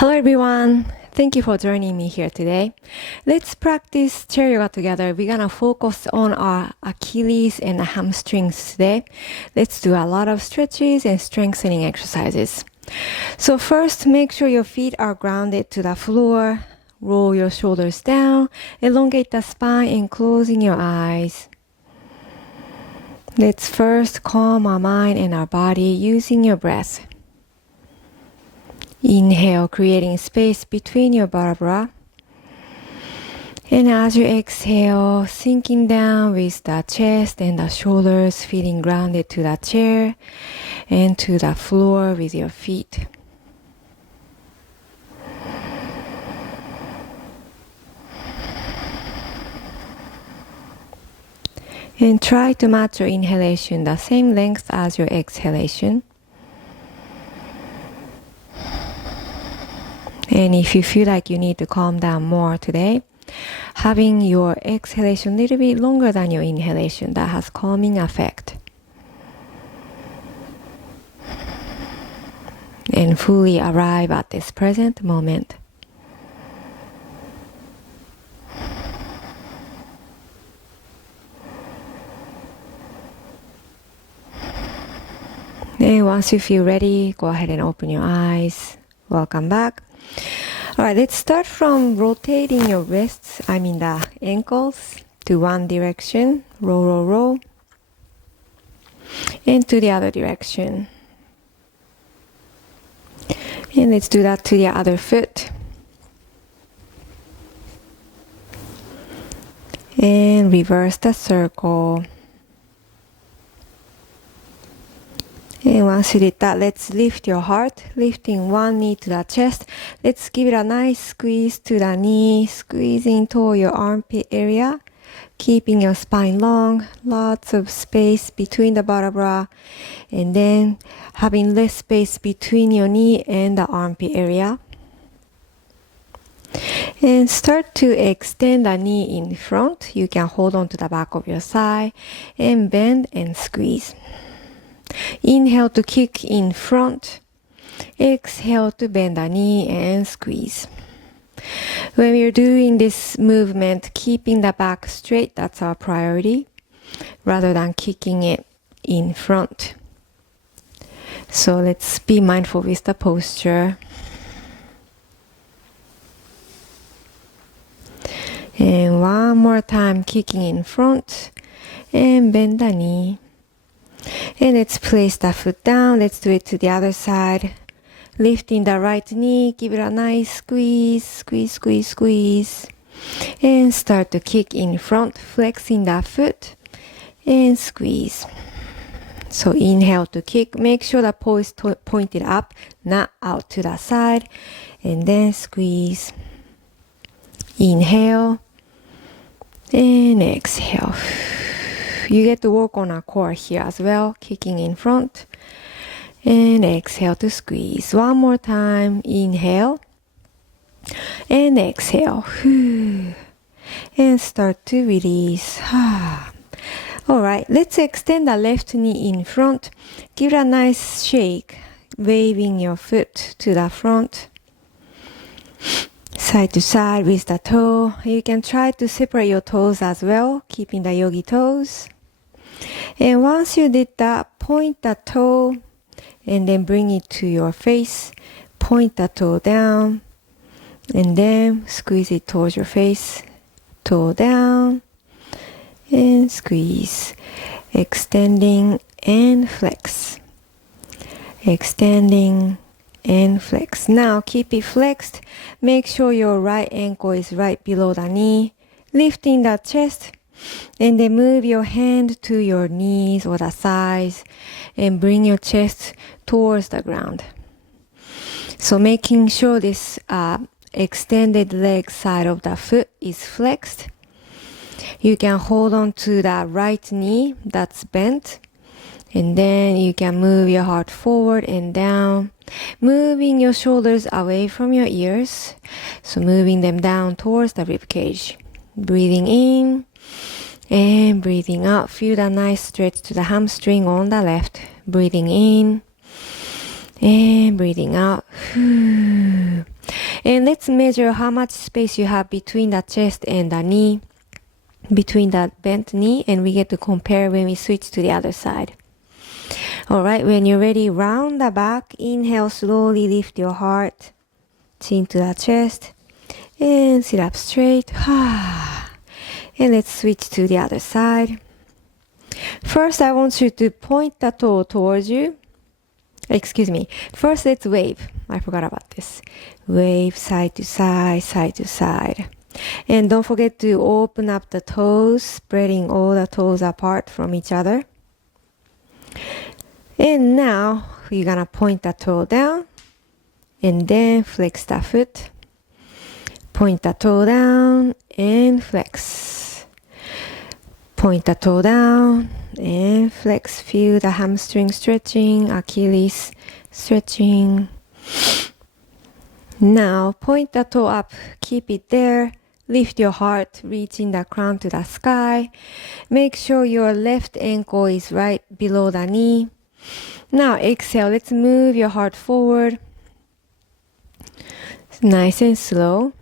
Hello everyone. Thank you for joining me here today. Let's practice chair yoga together. We're gonna focus on our Achilles and hamstrings today. Let's do a lot of stretches and strengthening exercises. So first, make sure your feet are grounded to the floor. Roll your shoulders down. Elongate the spine and closing your eyes. Let's first calm our mind and our body using your breath. Inhale, creating space between your vertebrae. And as you exhale, sinking down with the chest and the shoulders, feeling grounded to the chair and to the floor with your feet. And try to match your inhalation the same length as your exhalation. And if you feel like you need to calm down more today, having your exhalation a little bit longer than your inhalation, that has calming effect. And fully arrive at this present moment. And once you feel ready, go ahead and open your eyes. Welcome back. Alright, let's start from rotating your wrists, the ankles, to one direction. Roll, roll, roll. And to the other direction. And let's do that to the other foot. And reverse the circle. And once you did that, let's lift your heart, lifting one knee to the chest. Let's give it a nice squeeze to the knee, squeezing toward your armpit area, keeping your spine long, lots of space between the vertebrae, and then having less space between your knee and the armpit area. And start to extend the knee in front. You can hold on to the back of your thigh and bend and squeeze. Inhale to kick in front. Exhale to bend the knee and squeeze. When we're doing this movement, keeping the back straight, that's our priority, rather than kicking it in front. So let's be mindful with the posture. And one more time, kicking in front and bend the knee. And let's place the foot down. Let's do it to the other side. Lifting the right knee, give it a nice squeeze, squeeze, squeeze, squeeze. And start to kick in front, flexing the foot and squeeze. So inhale to kick. Make sure the toe is pointed up, not out to the side. And then squeeze. Inhale and exhale. You get to work on our core here as well, kicking in front. And exhale to squeeze. One more time. Inhale. And exhale. And start to release. Alright, let's extend the left knee in front. Give it a nice shake, waving your foot to the front. Side to side with the toe. You can try to separate your toes as well, keeping the yogi toes. And once you did that, point the toe and then bring it to your face. Point the toe down and then squeeze it towards your face. Toe down and squeeze. Extending and flex. Extending and flex. Now keep it flexed. Make sure your right ankle is right below the knee. Lifting the chest. And then move your hand to your knees or the thighs and bring your chest towards the ground. So making sure this extended leg side of the foot is flexed. You can hold on to the right knee that's bent. And then you can move your heart forward and down. Moving your shoulders away from your ears. So moving them down towards the rib cage. Breathing in. And breathing out, feel the nice stretch to the hamstring on the left. Breathing in and breathing out. And let's measure how much space you have between the chest and the knee, between the bent knee, and we get to compare when we switch to the other side. Alright, when you're ready, round the back. Inhale, slowly lift your heart, chin to the chest, and sit up straight. And let's switch to the other side. First, I want you to point the toe towards you. Excuse me. First, let's wave. I forgot about this. Wave side to side, side to side. And don't forget to open up the toes, spreading all the toes apart from each other. And now, we're gonna point the toe down and then flex the foot. Point the toe down and flex. Point the toe down and flex. Feel the hamstring stretching, Achilles stretching. Now, point the toe up, keep it there. Lift your heart, reaching the crown to the sky. Make sure your left ankle is right below the knee. Now exhale, let's move your heart forward. Nice and slow.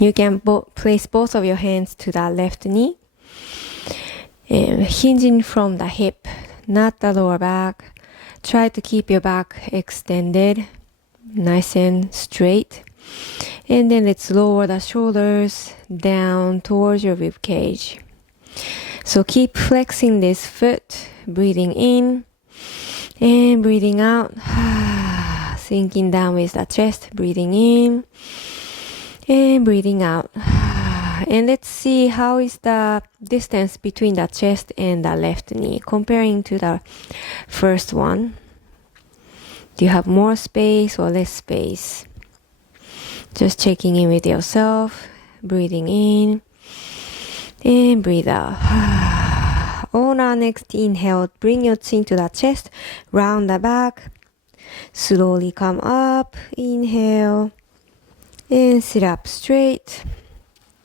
You can place both of your hands to the left knee. And hinging from the hip, not the lower back. Try to keep your back extended, nice and straight. And then let's lower the shoulders down towards your rib cage. So keep flexing this foot, breathing in and breathing out. Sinking down with the chest, breathing in and breathing out. And let's see how is the distance between the chest and the left knee comparing to the first one. Do you have more space or less space? Just checking in with yourself, breathing in and breathe out. On our next inhale, bring your chin to the chest, round the back. Slowly come up, inhale, and sit up straight.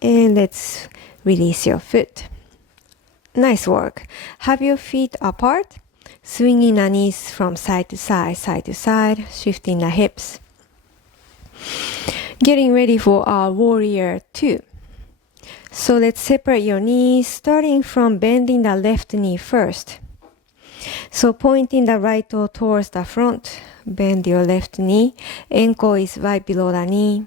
And let's release your foot. Nice work. Have your feet apart, swinging the knees from side to side, shifting the hips. Getting ready for our warrior 2. So let's separate your knees, starting from bending the left knee first. So pointing the right toe towards the front, bend your left knee, ankle is right below the knee.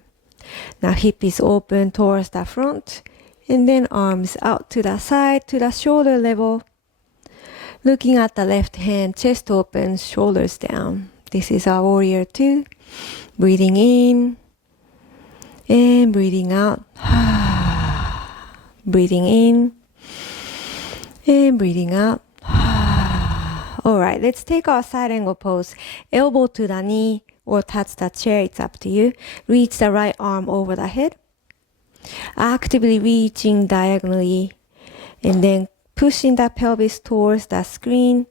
Now hip is open towards the front, and then arms out to the side, to the shoulder level. Looking at the left hand, chest open, shoulders down. This is our warrior 2. Breathing in and breathing out. Breathing in and breathing out. Alright, let's take our side angle pose. Elbow to the knee or touch the chair, it's up to you. Reach the right arm over the head. Actively reaching diagonally and then pushing the pelvis towards the screen.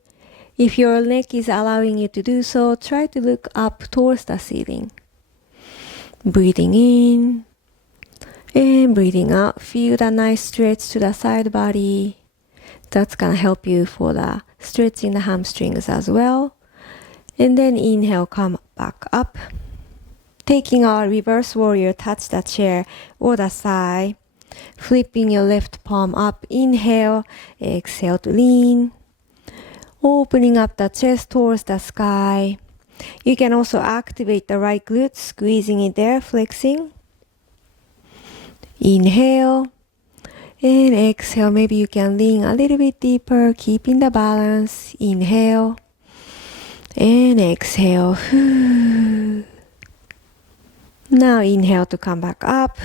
If your neck is allowing you to do so, try to look up towards the ceiling. Breathing in and breathing out. Feel the nice stretch to the side body. That's gonna help you for the stretching the hamstrings as well. And then inhale, come back up. Taking our reverse warrior, touch the chair or the side. Flipping your left palm up. Inhale, exhale to lean. Opening up the chest towards the sky. You can also activate the right glute, squeezing it there, flexing. Inhale and exhale. Maybe you can lean a little bit deeper, keeping the balance. Inhale and exhale. Now inhale to come back up,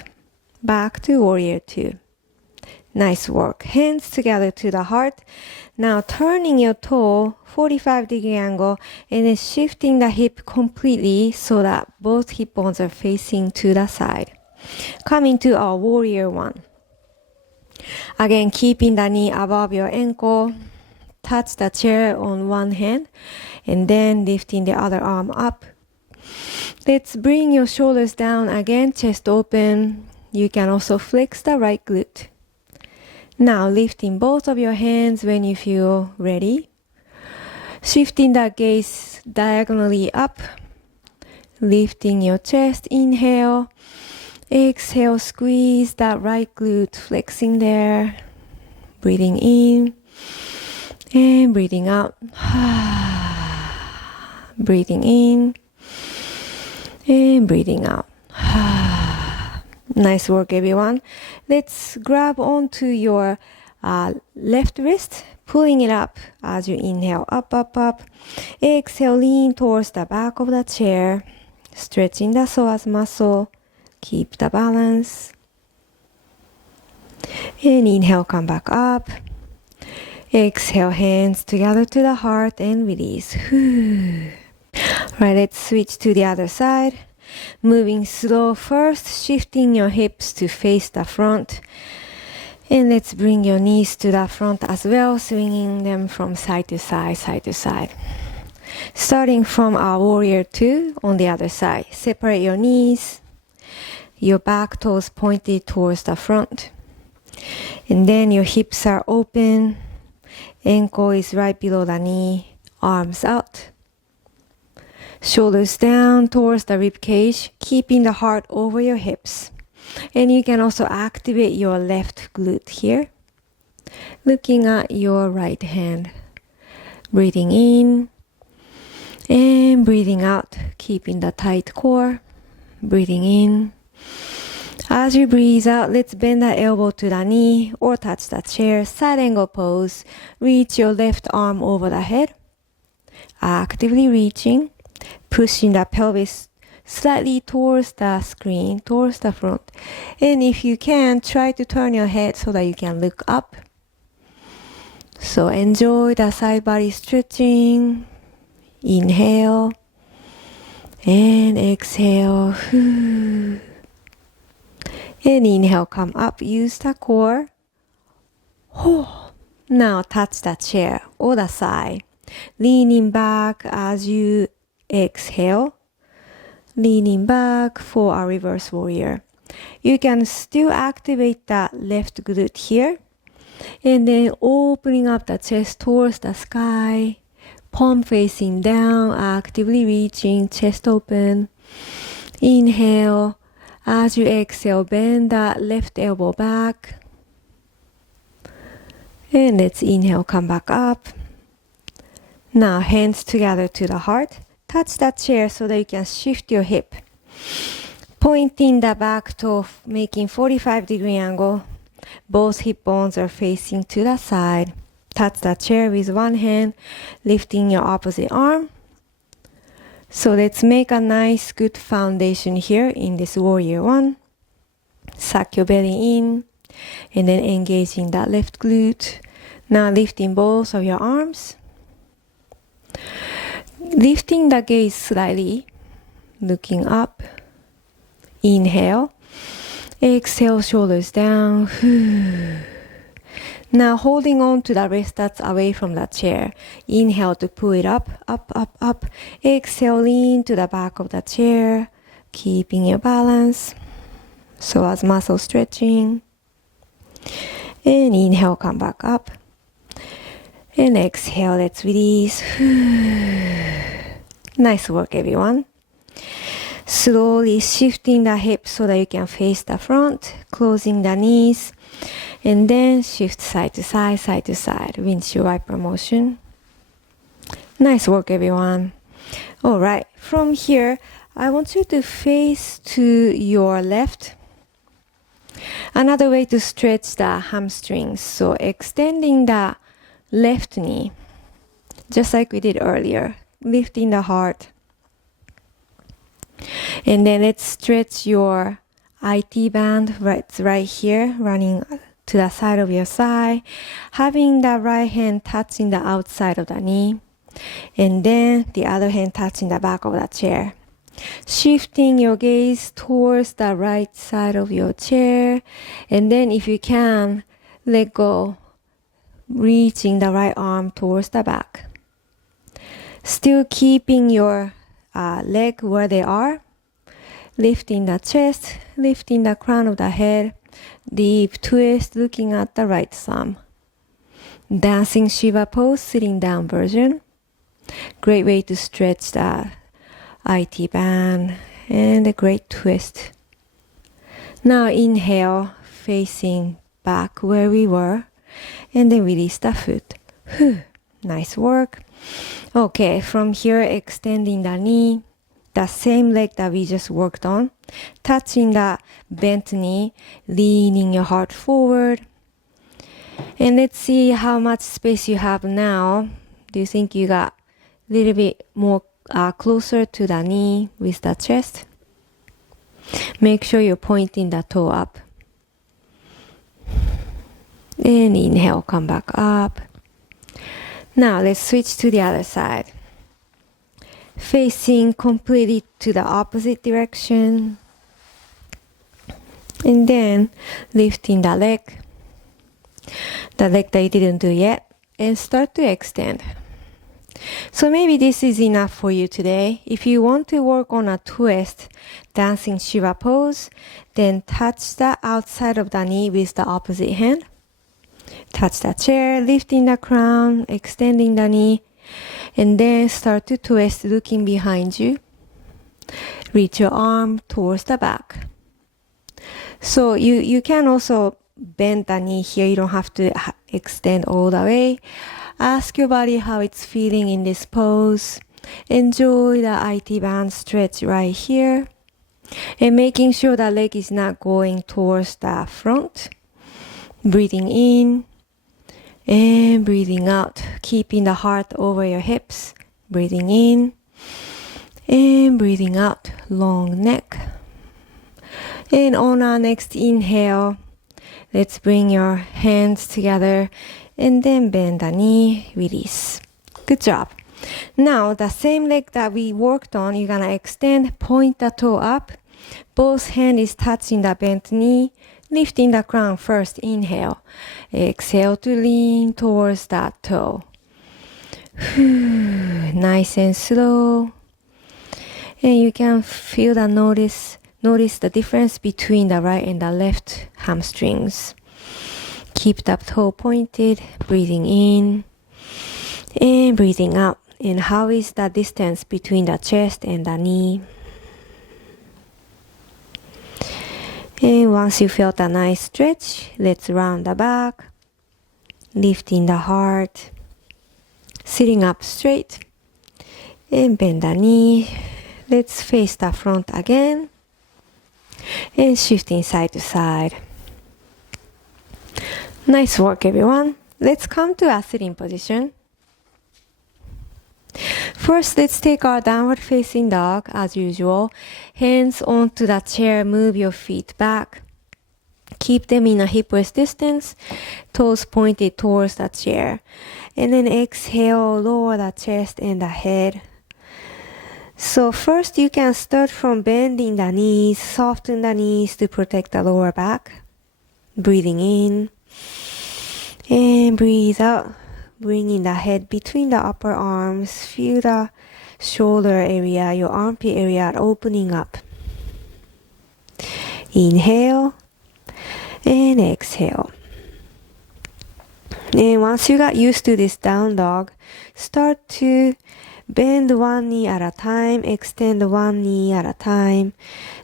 back to warrior 2. Nice work. Hands together to the heart. Now turning your toe 45-degree angle and then shifting the hip completely so that both hip bones are facing to the side. Coming to our warrior 1. Again, keeping the knee above your ankle. Touch the chair on one hand and then lifting the other arm up. Let's bring your shoulders down again, chest open. You can also flex the right glute. Now lifting both of your hands when you feel ready. Shifting the gaze diagonally up. Lifting your chest, inhale. Exhale, squeeze that right glute, flexing there. Breathing in and breathing out. Breathing in and breathing out. Nice work, everyone. Let's grab onto your left wrist, pulling it up as you inhale. Up, up, up. Exhale, lean towards the back of the chair. Stretching the psoas muscle. Keep the balance. And inhale, come back up. Exhale, hands together to the heart and release. Right, let's switch to the other side. Moving slow first, shifting your hips to face the front. And let's bring your knees to the front as well, swinging them from side to side, side to side. Starting from our warrior 2 on the other side. Separate your knees. Your back toes pointed towards the front. And then your hips are open. Ankle is right below the knee. Arms out. Shoulders down towards the rib cage, keeping the heart over your hips. And you can also activate your left glute here. Looking at your right hand. Breathing in and breathing out, keeping the tight core. Breathing in. As you breathe out, let's bend the elbow to the knee or touch the chair. Side angle pose. Reach your left arm over the head. Actively reaching. Pushing the pelvis slightly towards the screen, towards the front. And if you can, try to turn your head so that you can look up. So enjoy the side body stretching. Inhale. And exhale. And inhale, come up. Use the core. Now touch the chair or the side. Leaning back as you exhale. Leaning back for a reverse warrior. You can still activate that left glute here. And then opening up the chest towards the sky. Palm facing down, actively reaching, chest open. Inhale. As you exhale, bend that left elbow back. And let's inhale, come back up. Now hands together to the heart. Touch that chair so that you can shift your hip. Pointing the back toe, making 45-degree angle. Both hip bones are facing to the side. Touch the chair with one hand, lifting your opposite arm. So let's make a nice, good foundation here in this warrior 1. Suck your belly in, and then engaging that left glute. Now lifting both of your arms. Lifting the gaze slightly, looking up. Inhale. Exhale, shoulders down. Now holding on to the wrist that's away from the chair. Inhale to pull it up, up, up, up. Exhale, lean to the back of the chair, keeping your balance. So as muscle stretching. And inhale, come back up. And exhale, let's release. Nice work, everyone. Slowly shifting the hips so that you can face the front, closing the knees, and then shift side to side, side to side. Windshield wiper motion. Nice work, everyone. All right, from here, I want you to face to your left. Another way to stretch the hamstrings. So extending the left knee, just like we did earlier, lifting the heart. And then let's stretch your IT band right here, running to the side of your thigh, having the right hand touching the outside of the knee, and then the other hand touching the back of the chair. Shifting your gaze towards the right side of your chair, and then if you can, let go, reaching the right arm towards the back. Still keeping your leg where they are, lifting the chest, lifting the crown of the head, deep twist, looking at the right thumb. Dancing Shiva pose, sitting down version. Great way to stretch the IT band, and a great twist. Now inhale, facing back where we were, and then release the foot. Whew, nice work. Okay, from here, extending the knee, the same leg that we just worked on, touching the bent knee, leaning your heart forward. And let's see how much space you have now. Do you think you got a little bit more closer to the knee with the chest? Make sure you're pointing the toe up. And inhale, come back up. Now let's switch to the other side. Facing completely to the opposite direction. And then lifting the leg that you didn't do yet, and start to extend. So maybe this is enough for you today. If you want to work on a twist, dancing Shiva pose, then touch the outside of the knee with the opposite hand. Touch the chair, lifting the crown, extending the knee, and then start to twist, looking behind you. Reach your arm towards the back. So you can also bend the knee here. You don't have to extend all the way. Ask your body how it's feeling in this pose. Enjoy the IT band stretch right here. And making sure the leg is not going towards the front. Breathing in and breathing out. Keeping the heart over your hips. Breathing in and breathing out. Long neck. And on our next inhale, let's bring your hands together and then bend the knee, release. Good job. Now, the same leg that we worked on, you're gonna extend, point the toe up. Both hand is touching the bent knee, lifting the crown first, inhale. Exhale to lean towards that toe. Nice and slow. And you can feel the notice the difference between the right and the left hamstrings. Keep the toe pointed, breathing in and breathing out. And how is the distance between the chest and the knee? And once you felt a nice stretch, let's round the back, lifting the heart, sitting up straight, and bend the knee. Let's face the front again. And shifting side to side. Nice work, everyone. Let's come to a sitting position. First, let's take our downward facing dog as usual. Hands onto the chair, move your feet back. Keep them in a hip width distance, toes pointed towards the chair. And then exhale, lower the chest and the head. So first you can start from bending the knees, soften the knees to protect the lower back. Breathing in and breathe out, bringing the head between the upper arms. Feel the shoulder area, your armpit area opening up. Inhale and exhale. And once you got used to this down dog, start to bend one knee at a time, extend one knee at a time.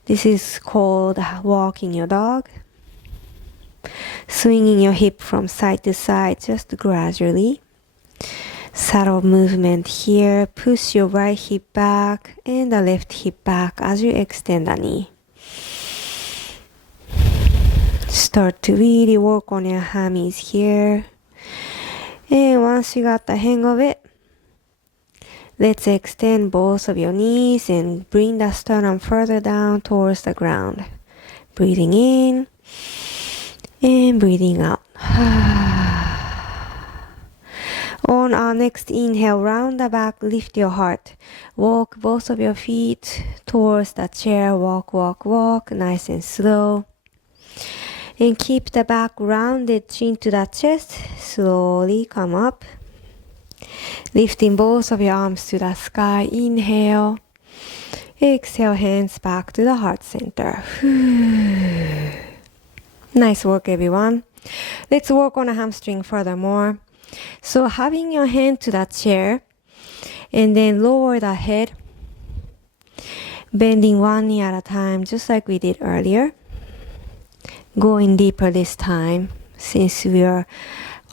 This is called walking your dog. Swinging your hip from side to side just gradually. Subtle movement here. Push your right hip back and the left hip back as you extend the knee. Start to really work on your hammies here. And once you got the hang of it, let's extend both of your knees and bring the sternum further down towards the ground. Breathing in and breathing out. On our next inhale, round the back, lift your heart. Walk both of your feet towards the chair. Walk, walk, walk, nice and slow. And keep the back rounded, chin to the chest. Slowly come up. Lifting both of your arms to the sky. Inhale. Exhale, hands back to the heart center. Nice work, everyone. Let's work on a hamstring furthermore. So having your hand to the chair and then lower the head Bending one knee at a time, just like we did earlier. Going deeper this time, since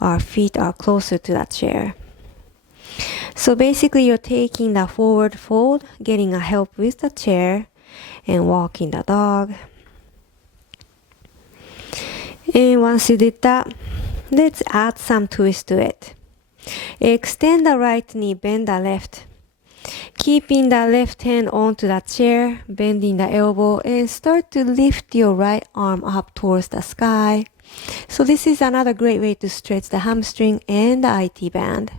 our feet are closer to the chair. So basically you're taking the forward fold, getting a help with the chair, and walking the dog. And once you did that, let's add some twist to it. Extend the right knee, bend the left. Keeping the left hand onto the chair, bending the elbow, and start to lift your right arm up towards the sky. So this is another great way to stretch the hamstring and the IT band.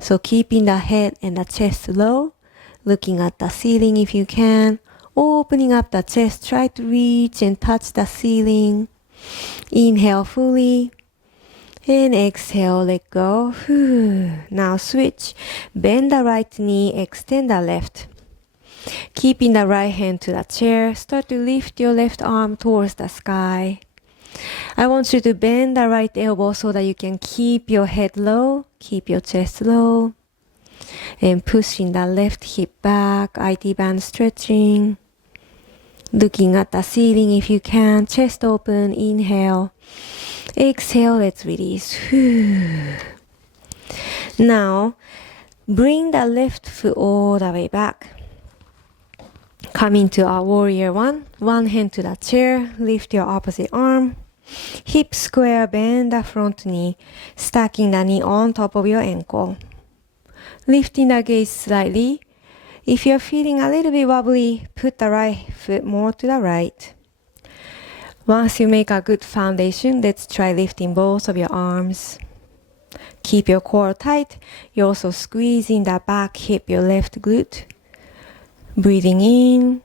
So keeping the head and the chest low, looking at the ceiling if you can, opening up the chest, try to reach and touch the ceiling. Inhale fully. And exhale, let go. Now switch. Bend the right knee, extend the left. Keeping the right hand to the chair, start to lift your left arm towards the sky. I want you to bend the right elbow so that you can keep your head low, keep your chest low. And pushing the left hip back, IT band stretching. Looking at the ceiling if you can, chest open, inhale. Exhale, let's release. Now, bring the left foot all the way back. Coming to our warrior one. One hand to the chair, lift your opposite arm. Hip square, bend the front knee, stacking the knee on top of your ankle. Lifting the gaze slightly. If you're feeling a little bit wobbly, put the right foot more to the right. Once you make a good foundation, let's try lifting both of your arms. Keep your core tight. You're also squeezing the back hip, your left glute. Breathing in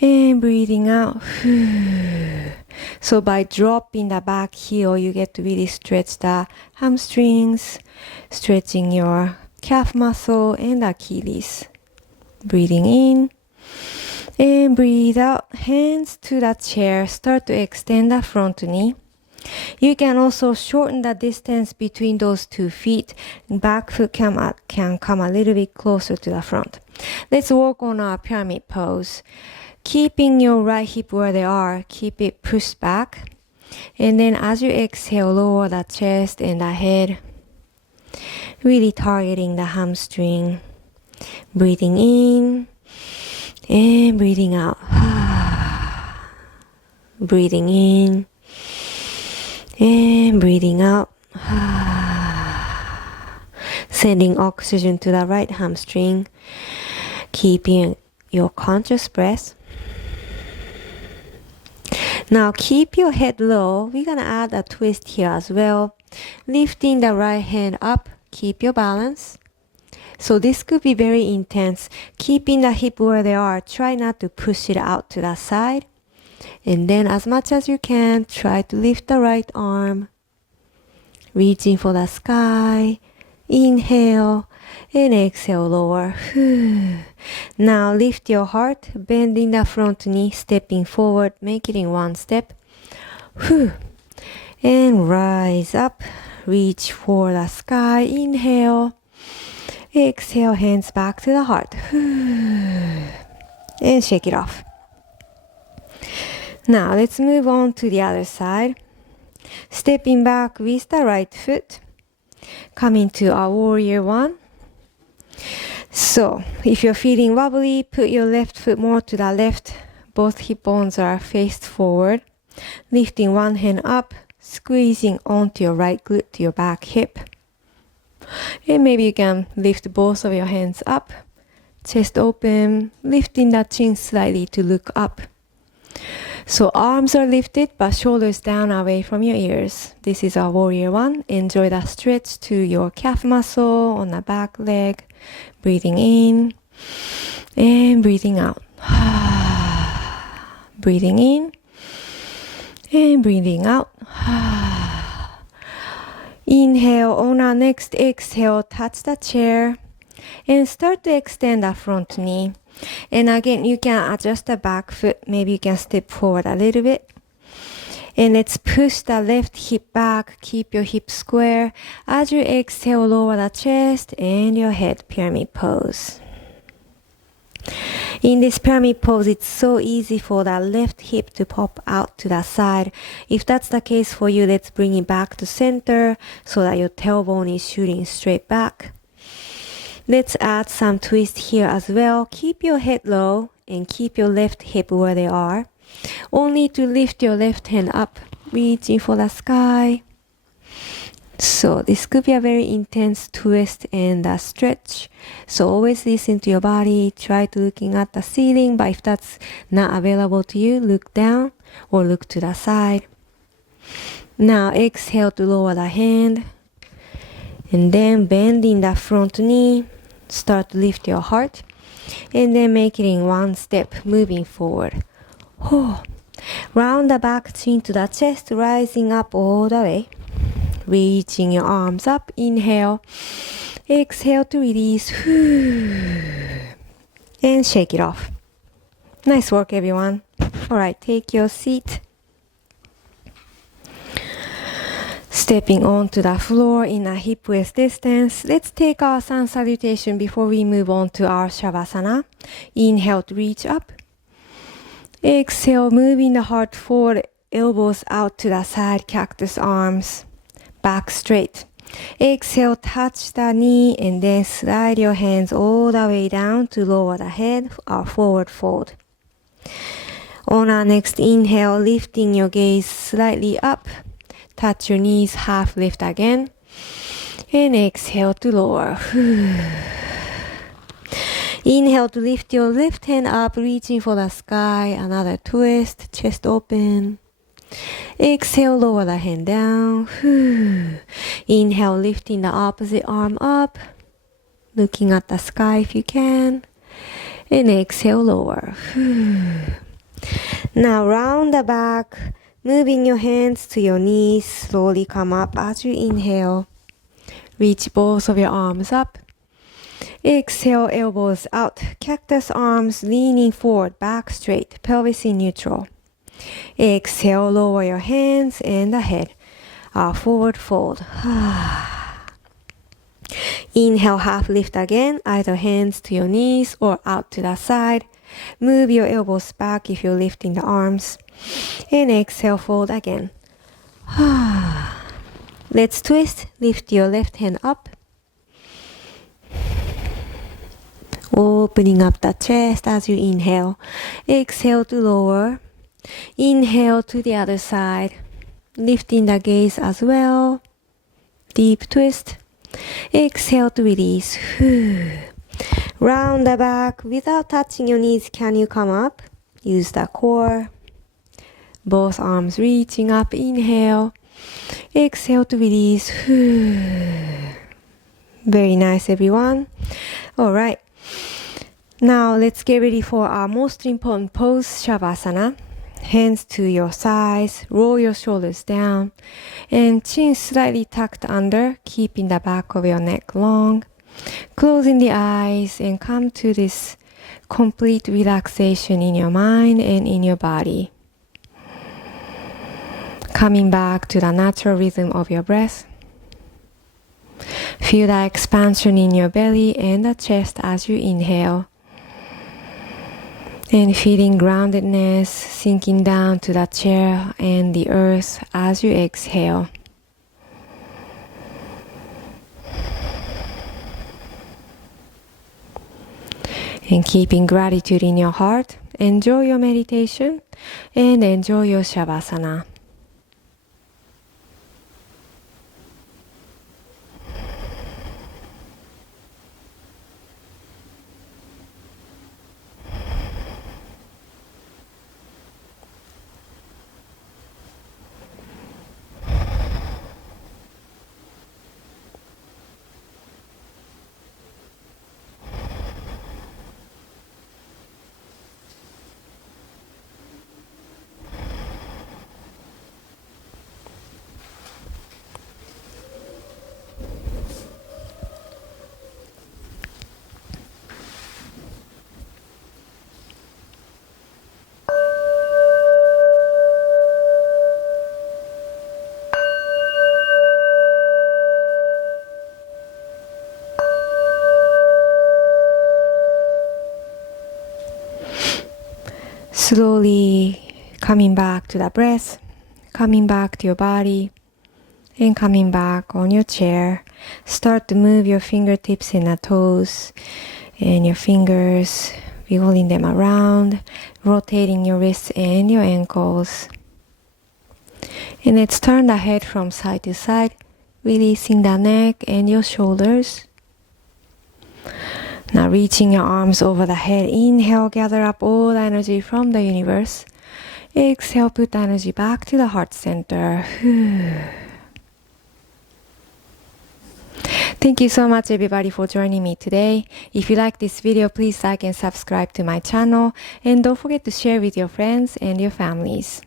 and breathing out. So by dropping the back heel, you get to really stretch the hamstrings, stretching your calf muscle and Achilles. Breathing in and breathe out. Hands to the chair. Start to extend the front knee. You can also shorten the distance between those 2 feet. Back foot can come a little bit closer to the front. Let's work on our pyramid pose. Keeping your right hip where they are. Keep it pushed back. And then as you exhale, lower the chest and the head. Really targeting the hamstring. Breathing in and breathing out. Breathing in and breathing out. Sending oxygen to the right hamstring. Keeping your conscious breath. Now keep your head low. We're going to add a twist here as well. Lifting the right hand up. Keep your balance. So this could be very intense. Keeping the hip where they are. Try not to push it out to the side. And then as much as you can, try to lift the right arm. Reaching for the sky. Inhale and exhale, lower. Now lift your heart, bending the front knee, stepping forward, make it in one step. And rise up, reach for the sky. Inhale. Exhale, hands back to the heart. And shake it off. Now let's move on to the other side. Stepping back with the right foot. Coming to our warrior one. So if you're feeling wobbly, put your left foot more to the left. Both hip bones are faced forward. Lifting one hand up, squeezing onto your right glute to your back hip. And maybe you can lift both of your hands up. Chest open, lifting the chin slightly to look up. So arms are lifted, but shoulders down away from your ears. This is our warrior one. Enjoy the stretch to your calf muscle on the back leg. Breathing in and breathing out. Breathing in and breathing out. Inhale. On our next exhale, touch the chair and start to extend the front knee. And again, you can adjust the back foot. Maybe you can step forward a little bit. And let's push the left hip back. Keep your hips square. As you exhale, lower the chest and your head. Pyramid pose. In this pyramid pose, it's so easy for the left hip to pop out to the side. If that's the case for you, let's bring it back to center so that your tailbone is shooting straight back. Let's add some twist here as well. Keep your head low and keep your left hip where they are. Only to lift your left hand up, reaching for the sky. So this could be a very intense twist and a stretch. So always listen to your body. Try to looking at the ceiling, but if that's not available to you, look down or look to the side. Now exhale to lower the hand. And then bending the front knee. Start to lift your heart. And then make it in one step, moving forward. Round the back chin to the chest, rising up all the way. Reaching your arms up, inhale. Exhale to release. And shake it off. Nice work, everyone. Alright, take your seat. Stepping onto the floor in a hip width distance. Let's take our sun salutation before we move on to our Shavasana. Inhale to reach up. Exhale, moving the heart forward, elbows out to the side, cactus arms. Back straight. Exhale, touch the knee and then slide your hands all the way down to lower the head or forward fold. On our next inhale, lifting your gaze slightly up. Touch your knees, half lift again. And exhale to lower. Inhale to lift your left hand up, reaching for the sky. Another twist, chest open. Exhale, lower the hand down. Inhale, lifting the opposite arm up. Looking at the sky if you can. And exhale, lower. Now round the back, moving your hands to your knees. Slowly come up as you inhale. Reach both of your arms up. Exhale, elbows out. Cactus arms leaning forward, back straight, pelvis in neutral. Exhale, lower your hands and the head. Forward fold. Inhale, half lift again. Either hands to your knees or out to the side. Move your elbows back if you're lifting the arms. And exhale, fold again. Let's twist. Lift your left hand up. Opening up the chest as you inhale. Exhale to lower. Inhale to the other side. Lifting the gaze as well. Deep twist. Exhale to release. Round the back. Without touching your knees, can you come up? Use the core. Both arms reaching up. Inhale. Exhale to release. Very nice, everyone. All right. Now let's get ready for our most important pose, Shavasana. Hands to your sides, roll your shoulders down, and chin slightly tucked under, keeping the back of your neck long. Closing the eyes and come to this complete relaxation in your mind and in your body. Coming back to the natural rhythm of your breath. Feel the expansion in your belly and the chest as you inhale. And feeling groundedness sinking down to the chair and the earth as you exhale. And keeping gratitude in your heart, enjoy your meditation and enjoy your Shavasana. Slowly coming back to the breath, coming back to your body, and coming back on your chair. Start to move your fingertips and the toes and your fingers, wiggling them around, rotating your wrists and your ankles. And let's turn the head from side to side, releasing the neck and your shoulders. Now reaching your arms over the head. Inhale, gather up all the energy from the universe. Exhale, put the energy back to the heart center. Thank you so much everybody for joining me today. If you like this video, please like and subscribe to my channel. And don't forget to share with your friends and your families.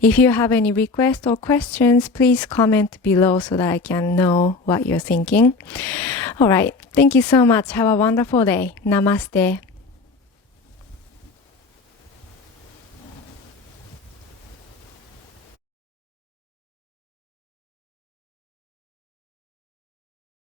If you have any requests or questions, please comment below so that I can know what you're thinking. Alright, thank you so much. Have a wonderful day. Namaste.